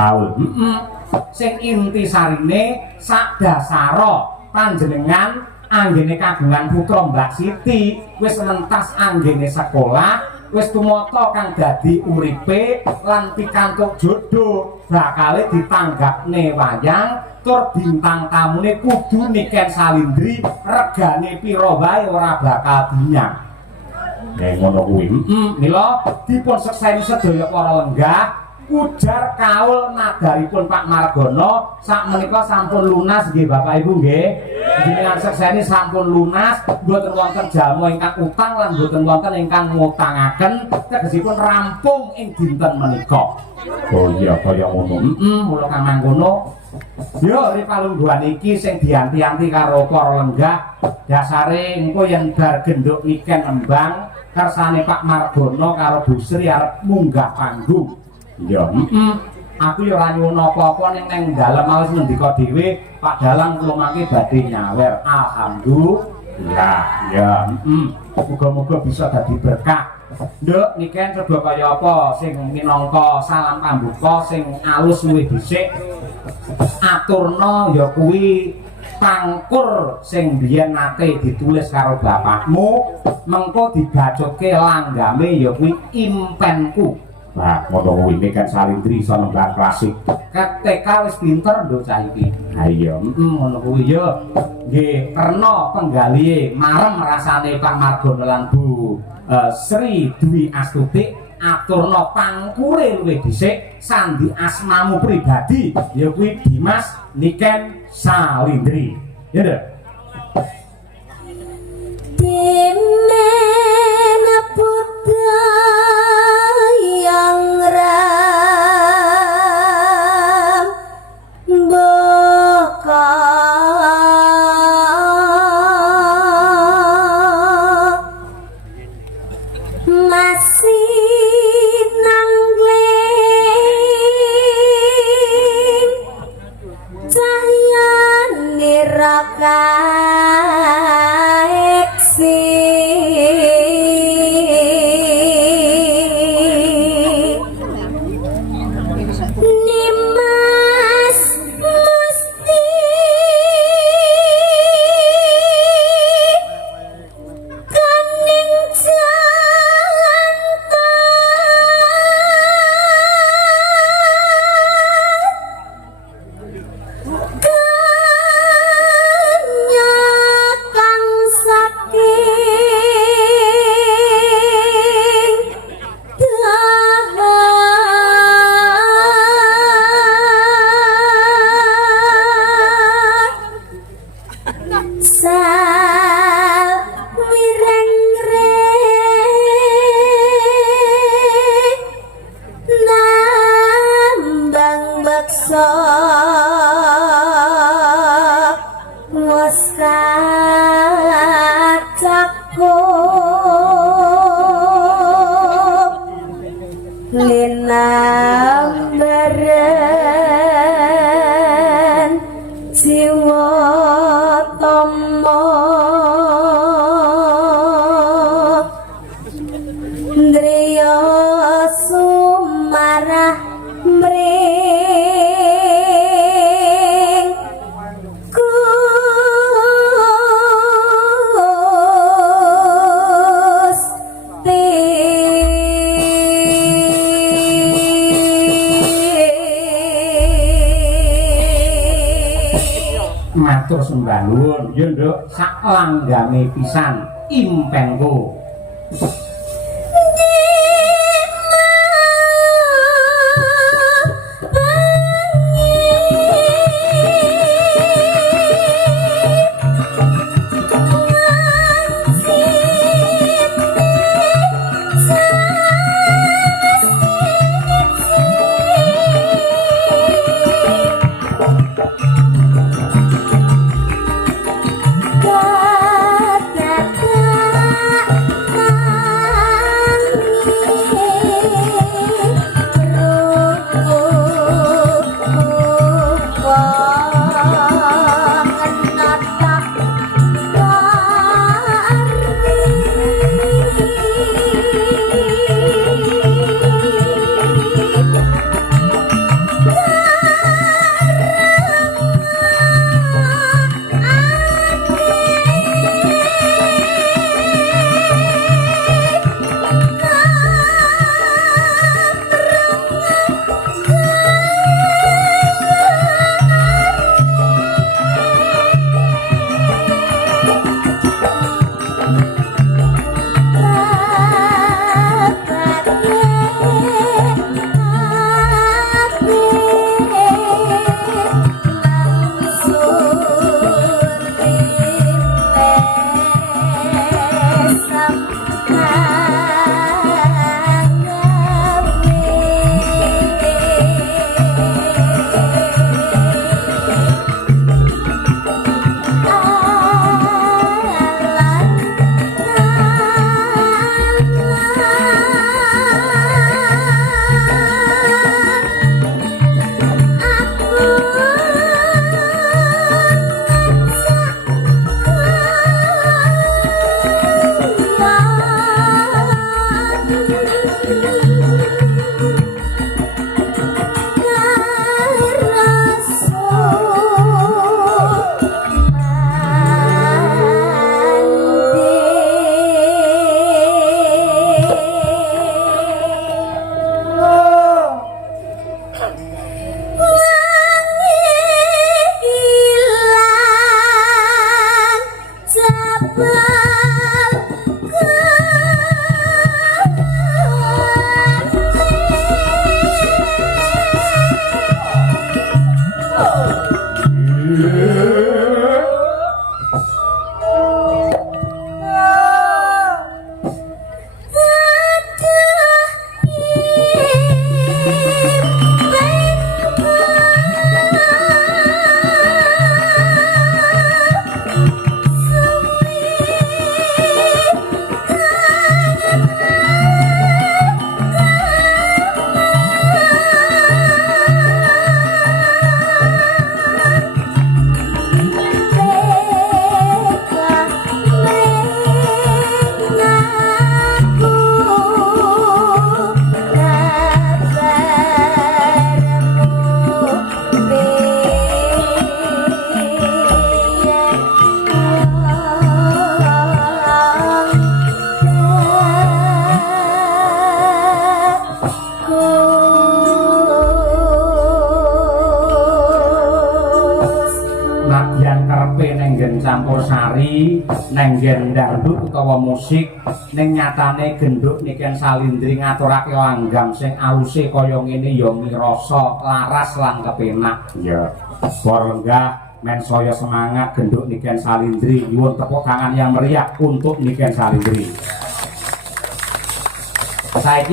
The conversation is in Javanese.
kaul. Sing inti sarine sadasara panjenengan anggene kagungan putra Mbak Siti wis mentas anggene sekolah, wis tumata kang dadi uripe lan pikantuk jodoh bakale ditanggapne wayang tur bintang tamune kudu Niken Salindri regane pira wae ora bakal dinyang. Nek ngono kuwi, mila dipun sekseni sedaya para lenggah ujar kaul nadaripun Pak Margono sakmenika sampun lunas nggih Bapak Ibu nggih. Jenengan sekseni sampun lunas, mboten wonten jamu ingkang utang lan mboten wonten ingkang ngutangaken, tegesipun rampung ing dinten menika. Oh iya kaya ngono. Mula kang mangkono yo ripalungguhan iki sing dianti-anti karo para lenggah dasare engko yen bar genduk Niken nembang kersane Pak Margono karo Bu Sri arep munggah panggung. Ya, aku yo ora nyuwun apa-apa ning dalem wis ngendika dhewe Pak Dalang kula mangke badhe nyawer. Alhamdulillah. Ya, muga-muga bisa dadi berkah. Nduk Niken coba kaya apa sing minangka salam pambuka sing alus luwih dhisik. Aturna ya kuwi pangkur sing biyen nate ditulis karo bapakmu, mengko dibacoke langgame ya kuwi impenku. Nah, ngono kuwi Niken Salindri iso nembang klasik. Ketika wis pinter nduk cah iki. Ha iya, ngono kuwi ya. Nggih, karena penggalihe marem rasane Pak Margono lan Bu Sri Dwi Astuti aturna pangkure luwih dhisik sandi asmamu pribadi ya kuwi Dimas Niken Salindri. Ya ndak? Dimana putra yang ram boka masih nangling cahaya niraka matur sembah nuwun ya nduk sak langgame pisan impenku. Kata Campur sari nenggen dangdut utawa musik ning nyatane genduk niken Salindri ngaturake langgam sing aluse kaya ngene ya ngrasa laras lan kepenak ya para lenggah men saya semangat genduk niken Salindri nyuwun tepuk tangan yang meriah untuk niken Salindri saiki